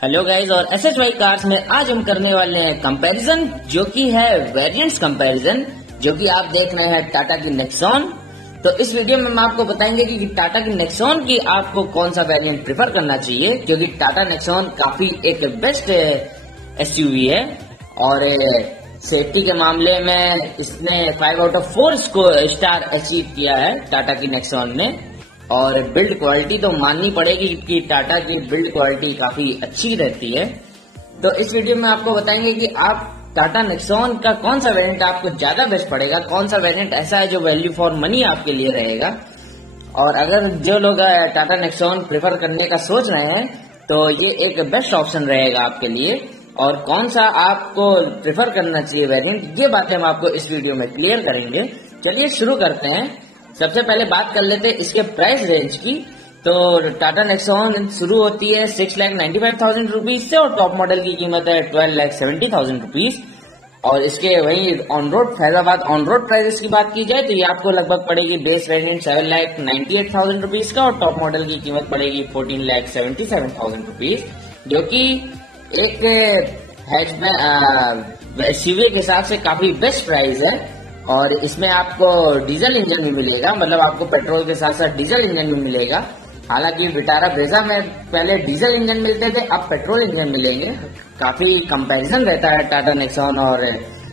Hello guys, और SHY cars में आज हम करने वाले हैं कंपैरिजन, जो कि है वेरिएंट्स कंपैरिजन, जो कि आप देख रहे हैं टाटा की नेक्सॉन। तो इस वीडियो में हम आपको बताएंगे कि टाटा की नेक्सॉन की आपको कौन सा वेरिएंट प्रेफर करना चाहिए, क्योंकि टाटा नेक्सॉन काफी एक बेस्ट SUV है और सेफ्टी के मामले में इसने 5 आउट ऑफ 4 स्टार अचीव किया है टाटा की नेक्सॉन ने। और बिल्ड क्वालिटी तो माननी पड़ेगी कि टाटा की बिल्ड क्वालिटी काफी अच्छी रहती है। तो इस वीडियो में आपको बताएंगे कि आप टाटा नेक्सॉन का कौन सा वेरिएंट आपको ज्यादा बेस्ट पड़ेगा, कौन सा वेरिएंट ऐसा है जो वैल्यू फॉर मनी आपके लिए रहेगा। और अगर जो लोग टाटा नेक्सॉन प्रेफर करने का सोच रहे हैं तो ये एक बेस्ट ऑप्शन रहेगा आपके लिए। और कौन सा आपको प्रेफर करना चाहिए वेरिएंट, ये बातें हम आपको इस वीडियो में क्लियर करेंगे। चलिए शुरू करते हैं। सबसे पहले बात कर लेते हैं इसके प्राइस रेंज की। तो टाटा नेक्सॉन शुरू होती है 6,95,000 रुपीज से और टॉप मॉडल की कीमत है 12,70,000 रुपीज। और इसके वही on road Faizabad on road price की बात की जाए तो ये आपको लगभग पड़ेगी बेस वेरिएंट 7,98,000 रुपीज का और टॉप मॉडल की कीमत पड़ेगी 14,77,000 रुपीज, जो कि एक SUV के हिसाब से काफी बेस्ट प्राइस है। और इसमें आपको डीजल इंजन भी मिलेगा, मतलब आपको पेट्रोल के साथ साथ डीजल इंजन भी मिलेगा। हालांकि विटारा ब्रेजा में पहले डीजल इंजन मिलते थे, अब पेट्रोल इंजन मिलेंगे। काफी कंपैरिजन रहता है टाटा नेक्सॉन और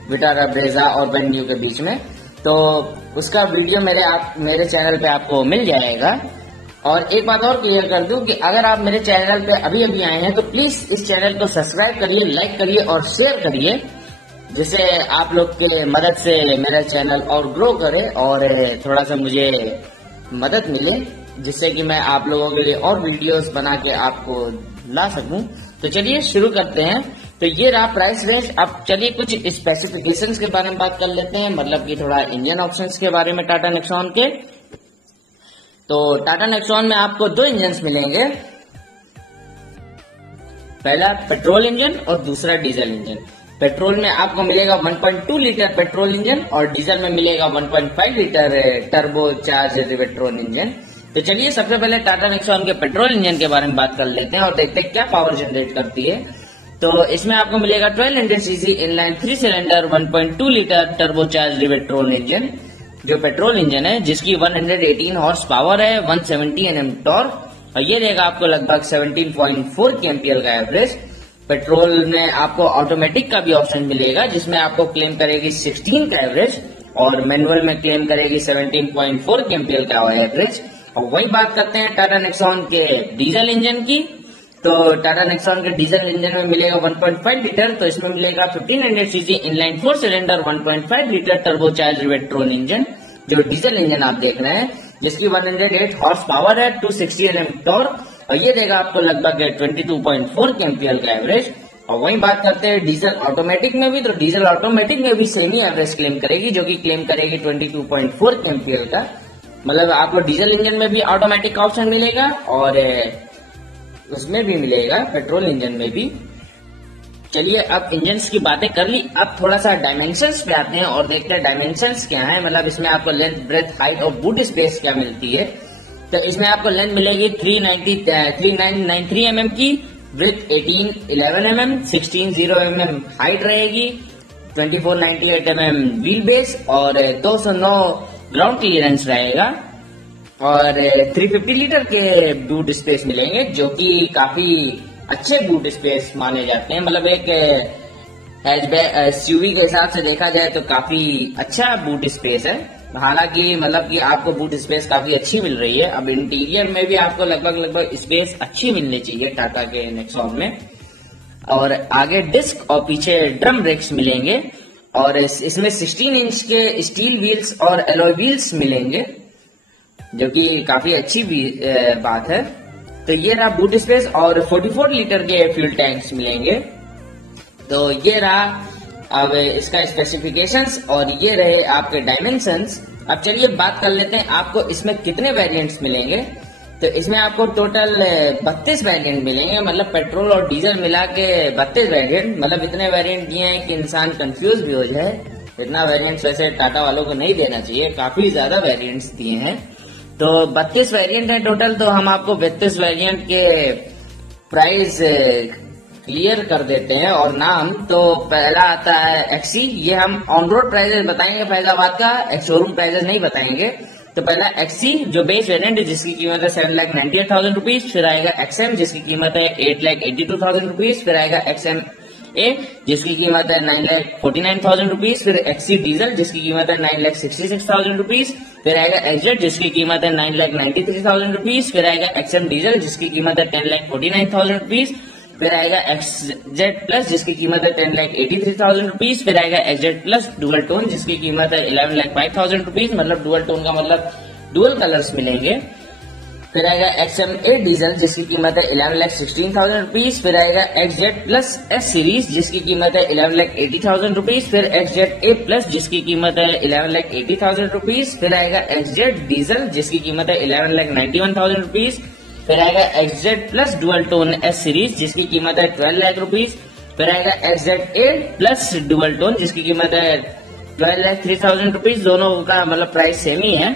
विटारा ब्रेजा और वेन्यू के बीच में, तो उसका वीडियो मेरे चैनल पे आपको मिल जाएगा। और एक बात और क्लियर कर दूं कि अगर आप मेरे चैनल पे अभी आए हैं तो प्लीज इस चैनल को सब्सक्राइब करिए, लाइक करिए और शेयर करिए, जिससे आप लोग के मदद से मेरा चैनल और ग्रो करे और थोड़ा सा मुझे मदद मिले, जिससे कि मैं आप लोगों के लिए और वीडियोस बना के आपको ला सकूं। तो चलिए शुरू करते हैं। तो ये रहा प्राइस रेंज। अब चलिए कुछ स्पेसिफिकेशंस के बारे में बात कर लेते हैं, मतलब कि थोड़ा इंजन ऑप्शंस के बारे में टाटा नेक्सॉन के। तो टाटा नेक्सॉन में आपको 2 इंजन मिलेंगे, पहला पेट्रोल इंजन और दूसरा डीजल इंजन। पेट्रोल में आपको मिलेगा 1.2 लीटर पेट्रोल इंजन और डीजल में मिलेगा 1.5 litre turbo charge petrol engine. तो चलिए सबसे पहले टाटा नेक्सॉन के पेट्रोल इंजन के बारे में बात कर लेते हैं और देखते हैं क्या पावर जनरेट करती है। तो इसमें आपको मिलेगा 1200 CC inline 3 cylinder 1.2 litre turbo charge petrol engine, जो पेट्रोल इंजन है, जिसकी 118 हॉर्स पावर है, 170 Nm टॉर्क, और ये देगा आपको लगभग 17.4 kmpl का एवरेज। पेट्रोल में आपको ऑटोमेटिक का भी ऑप्शन मिलेगा, जिसमें आपको क्लेम करेगी 16 का एवरेज और मैनुअल में क्लेम करेगी 17.4 kmpl का एवरेज। और वही बात करते हैं टाटा नेक्सॉन के डीजल इंजन की। तो टाटा नेक्सॉन के डीजल इंजन में मिलेगा 1.5 लीटर, तो इसमें मिलेगा 1500 CC inline 4 cylinder 1.5 litre turbo charge petrol engine, जो डीजल इंजन आप देख रहे हैं, जिसकी 108 हॉर्स पावर है, 260 Nm टॉर्क, और ये देगा आपको लगभग 22.4 kmpl का एवरेज। और वही बात करते हैं डीजल ऑटोमेटिक में भी। तो डीजल ऑटोमेटिक में भी सेम ही एवरेज क्लेम करेगी, जो कि क्लेम करेगी 22.4 kmpl का। मतलब आपको डीजल इंजन में भी ऑटोमेटिक का ऑप्शन मिलेगा और उसमें भी मिलेगा पेट्रोल इंजन में भी। चलिए अब इंजन्स की बातें कर ली, अब थोड़ा सा डायमेंशंस पे आते हैं और देखते हैं डायमेंशंस क्या है। मतलब इसमें आपको लेंथ, ब्रेथ, हाइट और बूट स्पेस क्या मिलती है। तो इसमें आपको लेंथ मिलेगी 3993 mm की, ब्रेथ 1811 mm, 1610 mm हाइट रहेगी, 2498 mm व्हील बेस और 209 ग्राउंड क्लियरेंस रहेगा और 350 लीटर के बूट स्पेस मिलेंगे, जो कि काफी अच्छे बूट स्पेस माने जाते हैं। मतलब एक हैचबैक SUV के हिसाब से देखा जाए तो काफी अच्छा बूट स्पेस है। हालांकि मतलब कि आपको बूट स्पेस काफी अच्छी मिल रही है। अब इंटीरियर में भी आपको लगभग स्पेस अच्छी मिलनी चाहिए टाटा के नेक्सॉन में। और आगे डिस्क और पीछे ड्रम ब्रेक्स मिलेंगे और इसमें 16 इंच के स्टील व्हील्स और एलॉय व्हील्स मिलेंगे, जो कि काफी अच्छी बात है। तो ये रहा बूट स्पेस और 44 लीटर के फ्यूल टैंक्स मिलेंगे। तो ये रहा अब इसका स्पेसिफिकेशंस और ये रहे आपके डायमेंशंस। अब चलिए बात कर लेते हैं आपको इसमें कितने वेरिएंट्स मिलेंगे। तो इसमें आपको टोटल 32 वेरिएंट मिलेंगे, मतलब पेट्रोल और डीजल मिला के 32 वेरिएंट। मतलब इतने वेरिएंट दिए हैं कि इंसान कंफ्यूज भी हो जाए। इतना वेरिएंट्स वैसे टाटा वालों को नहीं देना चाहिए, काफी ज्यादा वेरिएंट्स दिए हैं। तो 32 वेरिएंट है टोटल। तो हम आपको 32 वेरिएंट के प्राइस क्लियर कर देते हैं और नाम। तो पहला आता है एक्सी, ये हम ऑन रोड प्राइजेस बताएंगे फैजाबाद का, शोरूम प्राइजेस नहीं बताएंगे। तो पहला एक्सी जो बेस वेरिएंट है जिसकी कीमत है 7,98,000 रुपीज, फिर आएगा एक्सएम जिसकी कीमत है 8,82,000 रुपीज, फिर आएगा एक्सएम ए जिसकी कीमत है 9,49,000 रुपीज, फिर एक्सी डीजल जिसकी कीमत है 9,66,000 रुपीज, फिर आएगा एक्सजेड जिसकी कीमत है 9,93,000 रुपीज, फिर आएगा एक्सएम डीजल जिसकी कीमत है 10,49,000 रुपीज, फिर आएगा एक्सजेड प्लस जिसकी कीमत है 10,83,000 रुपीज, फिर आएगा एक्सजेड प्लस डुअल टोन जिसकी कीमत है 11,05,000 रुपीज, मतलब डुअल टोन का मतलब डुअल कलर्स मिलेंगे। फिर आएगा एक्सएम ए डीजल जिसकी कीमत है 11,16,000 रुपीज, फिर आएगा एक्सजेड प्लस एस सीरीज जिसकी कीमत है 11,80,000 रुपीज, फिर एक्सजेड ए प्लस जिसकी कीमत है 11,80,000 रुपीज, फिर आएगा एक्सजेड डीजल जिसकी कीमत है 11,91,000 रुपीज, फिर आएगा XZ plus dual tone S series जिसकी कीमत है 12 लाख रुपीज, फिर आएगा एक्सजेड ए प्लस डुअल टोन जिसकी कीमत है 12,03,000 रुपीज, दोनों का मतलब प्राइस सेम ही है।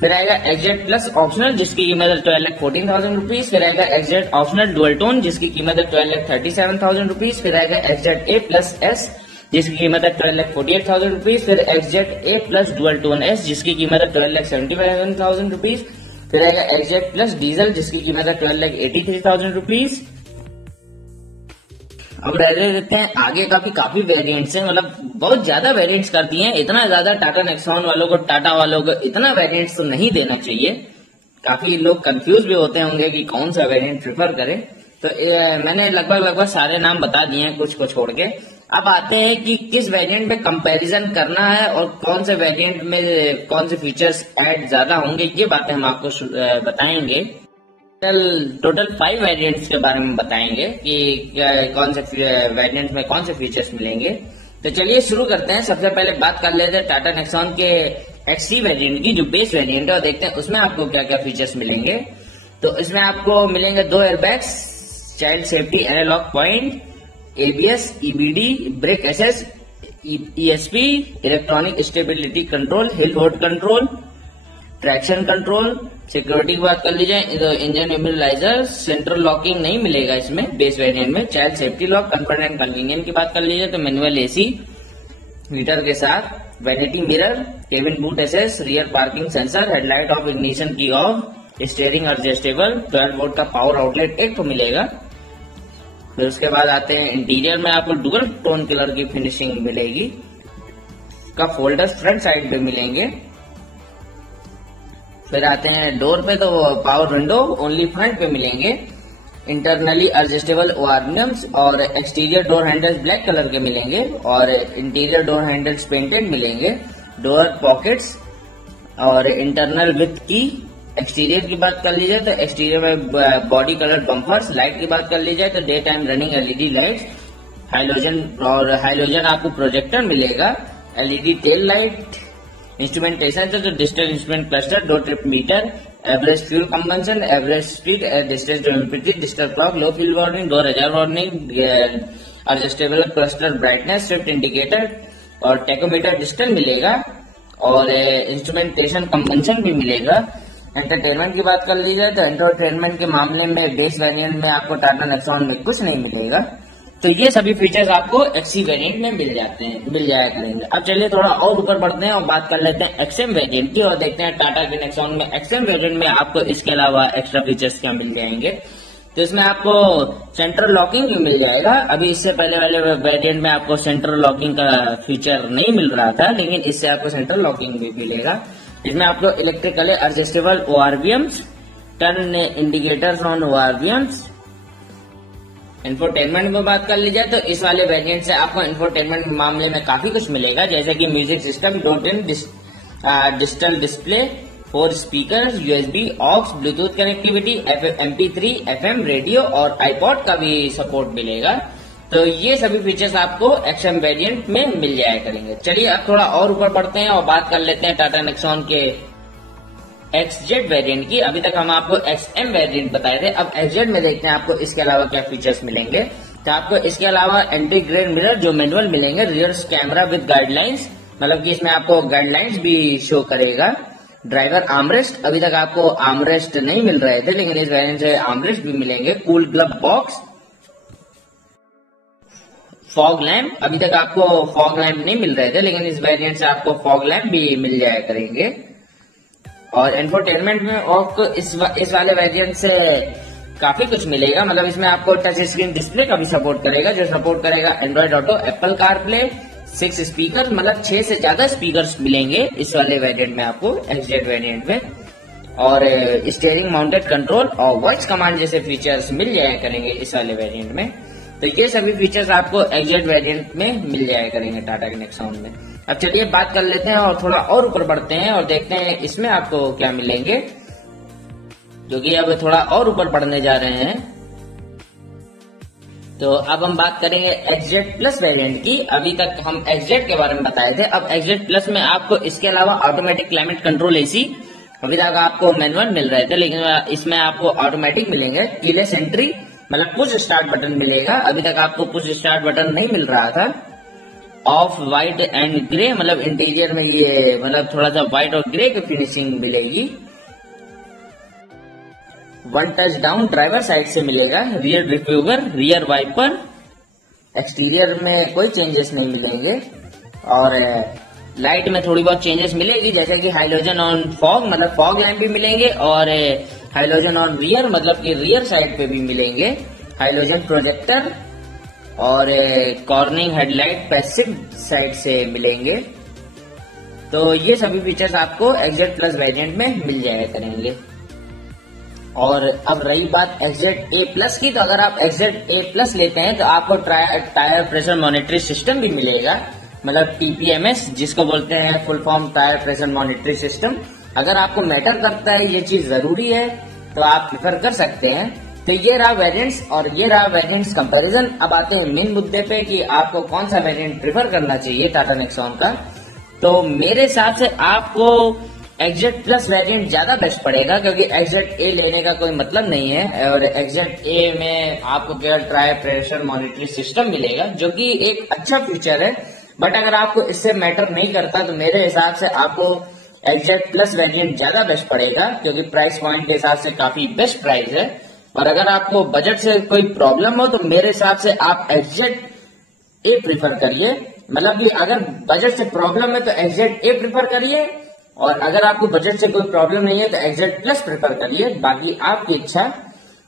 फिर आएगा एक्सजेड प्लस ऑप्शनल जिसकी कीमत है 12,14,000 रुपीज, फिर आएगा एक्सजेड ऑप्शनल डुअल टोन जिसकी कीमत है 12,37,000 रुपीज, फिर आएगा एक्सजेड ए प्लस एस जिसकी कीमत है 12,48,000 रुपीज, फिर एक्सजेड ए प्लस डुअल टोन एस जिसकी कीमत है 12,77,000 रुपीज, फिर आएगा एक्सजेड प्लस डीजल जिसकी कीमत है 12,83,000 रुपीज। अब देखते हैं आगे का भी काफी वेरिएंट्स हैं, मतलब बहुत ज्यादा वेरिएंट्स करती हैं। इतना ज्यादा टाटा नेक्सॉन वालों को, टाटा वालों को इतना वेरिएंट्स तो नहीं देना चाहिए। काफी लोग कंफ्यूज भी होते होंगे कि कौन सा वेरिएंट प्रेफर करें। तो मैंने लगभग सारे नाम बता दिए हैं, कुछ को छोड़ के। अब आते हैं कि किस वेरिएंट में कंपैरिजन करना है और कौन से वेरिएंट में कौन से फीचर्स ऐड ज्यादा होंगे, ये बातें हम आपको बताएंगे। टोटल 5 वेरिएंट्स के बारे में बताएंगे कि कौन से वेरिएंट में कौन से फीचर्स मिलेंगे। तो चलिए शुरू करते हैं। सबसे पहले बात कर लेते हैं टाटा नेक्सॉन के एक्सी वेरिएंट की, जो बेस वेरिएंट है, और देखते हैं उसमें आपको क्या क्या फीचर्स मिलेंगे। तो इसमें आपको मिलेंगे 2 airbags, child safety analog point, ABS, EBD, brake assist, ESP, electronic stability control, hill hold control, traction control. Security की बात कर लीजिए, इंजन इम्बलाइजर, सेंट्रल लॉकिंग नहीं मिलेगा इसमें बेस वेरिएंट में। Child safety lock, comfort and convenience की बात कर लीजिए तो मैनुअल एसी हीटर के साथ, vanity mirror, cabin boot access, rear parking sensor, headlight off ignition key off, steering adjustable, 12 volt का पावर आउटलेट एक तो मिलेगा। फिर उसके बाद आते हैं इंटीरियर में आपको डुअल टोन कलर की फिनिशिंग मिलेगी, कप होल्डर्स फ्रंट साइड पे मिलेंगे। फिर आते हैं डोर पे, तो पावर विंडो ओनली फ्रंट पे मिलेंगे। इंटरनली एडजस्टेबल ओआरएम्स और exterior door handles black colour के मिलेंगे और इंटीरियर डोर हैंडल्स पेंटेड मिलेंगे। डोर पॉकेट्स और इंटरनल विथ की। एक्सटीरियर की बात कर लीजिए तो एक्सटीरियर में बॉडी कलर बम्पर्स। लाइट की बात कर लीजिए तो day time running LED lights, halogen और हाइलोजन आपको प्रोजेक्टर मिलेगा, एलईडी टेल लाइट। इंस्ट्रूमेंटेशन तो digital instrument cluster, 2 trip meter, average fuel consumption, average speed, distance temperature, digital clock, लो फ्यूल वार्निंग, 2 हजार warning, adjustable cluster brightness, shift indicator और tachometer digital मिलेगा और instrumentation consumption भी मिलेगा। Entertainment की बात कर लीजिए तो एंटरटेनमेंट के मामले में बेस वेरिएंट में आपको टाटा नेक्सॉन में कुछ नहीं मिलेगा। तो ये सभी फीचर्स आपको एक्सी वेरिएंट में मिल जाया करेंगे। अब चलिए थोड़ा और ऊपर बढ़ते हैं और बात कर लेते हैं एक्सएम वेरिएंट की और देखते हैं टाटा के नेक्सॉन में एक्सएम वेरिएंट में आपको इसके अलावा एक्स्ट्रा फीचर्स क्या मिल जाएंगे। तो इसमें आपको सेंट्रल लॉकिंग भी मिल जाएगा। अभी इससे पहले वाले वेरिएंट में आपको सेंट्रल लॉकिंग का फीचर नहीं मिल रहा था, लेकिन इससे आपको सेंट्रल लॉकिंग भी मिलेगा। इसमें आपको electrically adjustable ORVMs, turn indicators on ORVMs. Infotainment में बात कर लीजिए तो इस वाले वेरिएंट से आपको इंफोटेनमेंट मामले में काफी कुछ मिलेगा, जैसे कि music system, digital display, 4 speaker, USB, AUX, Bluetooth connectivity, MP3, FM radio और आईपॉड का भी सपोर्ट मिलेगा। तो ये सभी फीचर्स आपको एक्सएम वेरिएंट में मिल जाया करेंगे। चलिए अब थोड़ा और ऊपर बढ़ते हैं और बात कर लेते हैं टाटा नेक्सॉन के एक्सजेड वेरिएंट की। अभी तक हम आपको एक्सएम वेरिएंट बताए थे, अब एक्सजेड में देखते हैं आपको इसके अलावा क्या फीचर्स मिलेंगे। तो आपको इसके अलावा एंटी ग्रेड मिरर जो मैनुअल मिलेंगे, रियर कैमरा विद गाइडलाइंस, मतलब कि इसमें आपको गाइडलाइंस भी शो करेगा। ड्राइवर आर्मरेस्ट, अभी तक आपको आर्मरेस्ट नहीं मिल रहे थे, लेकिन इस वेरिएंट से आर्मरेस्ट भी मिलेंगे। Cool glove box, fog lamp, अभी तक आपको फॉग लैम्प नहीं मिल रहे थे, लेकिन इस वेरिएंट से आपको फॉग लैम्प भी मिल जाया करेंगे। और इंफोटेनमेंट में आपको इस वाले वेरिएंट से काफी कुछ मिलेगा। मतलब इसमें आपको टच स्क्रीन डिस्प्ले का भी सपोर्ट करेगा, जो सपोर्ट करेगा Android auto, Apple CarPlay, 6 speaker, मतलब 6 से ज्यादा स्पीकर्स मिलेंगे इस वाले वेरिएंट में आपको, XZ वेरिएंट में। और स्टीयरिंग माउंटेड कंट्रोल और वॉइस कमांड जैसे फीचर्स मिल जाया करेंगे इस वाले वेरिएंट में। तो ये सभी फीचर्स आपको XZ वेरिएंट में मिल जाया करेंगे टाटा के नेक्सॉन में। अब चलिए बात कर लेते हैं और थोड़ा और ऊपर बढ़ते हैं और देखते हैं इसमें आपको क्या मिलेंगे, जो कि अब थोड़ा और ऊपर बढ़ने जा रहे हैं। तो अब हम बात करेंगे XZ प्लस वेरिएंट की। अभी तक हम XZ के बारे में बताए थे, अब XZ प्लस में आपको इसके अलावा ऑटोमेटिक क्लाइमेट कंट्रोल AC, अभी तक आपको मैनुअल मिल रहे थे, लेकिन इसमें आपको ऑटोमेटिक मिलेंगे। कीलेस एंट्री, मतलब पुश स्टार्ट बटन मिलेगा, अभी तक आपको पुश स्टार्ट बटन नहीं मिल रहा था। ऑफ व्हाइट एंड ग्रे, मतलब इंटीरियर में ये मतलब थोड़ा सा व्हाइट और ग्रे की फिनिशिंग मिलेगी। One touch down driver side से मिलेगा। Rear diffuser, rear wiper, exterior में कोई चेंजेस नहीं मिलेंगे। और लाइट में थोड़ी बहुत चेंजेस मिलेगी, जैसे कि हाइलोजन ऑन फॉग, मतलब फॉग लैम्प भी मिलेंगे, और हाइलोजन ऑन रियर, मतलब कि रियर साइड पे भी मिलेंगे हाइलोजन प्रोजेक्टर, और कॉर्निंग हेडलाइट पैसिव साइड से मिलेंगे। तो ये सभी फीचर्स आपको XZ प्लस वेरिएंट में मिल जाया करेंगे। और अब रही बात XZ A प्लस की, तो अगर आप XZ A प्लस लेते हैं तो आपको टायर प्रेशर मॉनिटरिंग सिस्टम भी मिलेगा, मतलब TPMS जिसको बोलते हैं full form tyre pressure monitoring system. अगर आपको मैटर करता है, ये चीज जरूरी है, तो आप प्रिफर कर सकते हैं। तो ये रहा वेरिएंट्स और ये रहा वेरिएंट्स कंपैरिजन। अब आते हैं मेन मुद्दे पे कि आपको कौन सा वेरिएंट प्रिफर करना चाहिए टाटा नेक्सॉन का। तो मेरे हिसाब से आपको XZ प्लस वेरिएंट ज्यादा बेस्ट पड़ेगा, क्योंकि XZ A लेने का कोई मतलब नहीं है। और XZ A में आपको केवल टायर प्रेशर मॉनिटरिंग सिस्टम मिलेगा, जो कि एक अच्छा फीचर है। बट अगर आपको इससे मैटर नहीं करता, तो मेरे हिसाब से आपको XZ प्लस वेरिएंट ज्यादा बेस्ट पड़ेगा, क्योंकि प्राइस पॉइंट के हिसाब से काफी बेस्ट प्राइस है। और अगर आपको बजट से कोई प्रॉब्लम हो, तो मेरे हिसाब से आप XZ A प्रिफर करिए। मतलब कि अगर बजट से प्रॉब्लम है तो XZ A प्रिफर करिए, और अगर आपको बजट से कोई प्रॉब्लम नहीं है तो XZ प्लस प्रिफर करिए, बाकी आपकी इच्छा।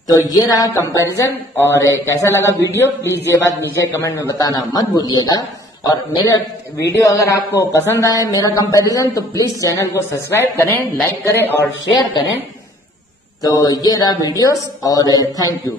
तो ये रहा कंपैरिजन। और कैसा लगा वीडियो, प्लीज ये बात नीचे कमेंट में बताना मत भूलिएगा। और मेरा वीडियो अगर आपको पसंद आए, मेरा कंपैरिजन, तो प्लीज चैनल को सब्सक्राइब करें, लाइक करें और शेयर करें। तो ये रहा वीडियोस, और थैंक यू।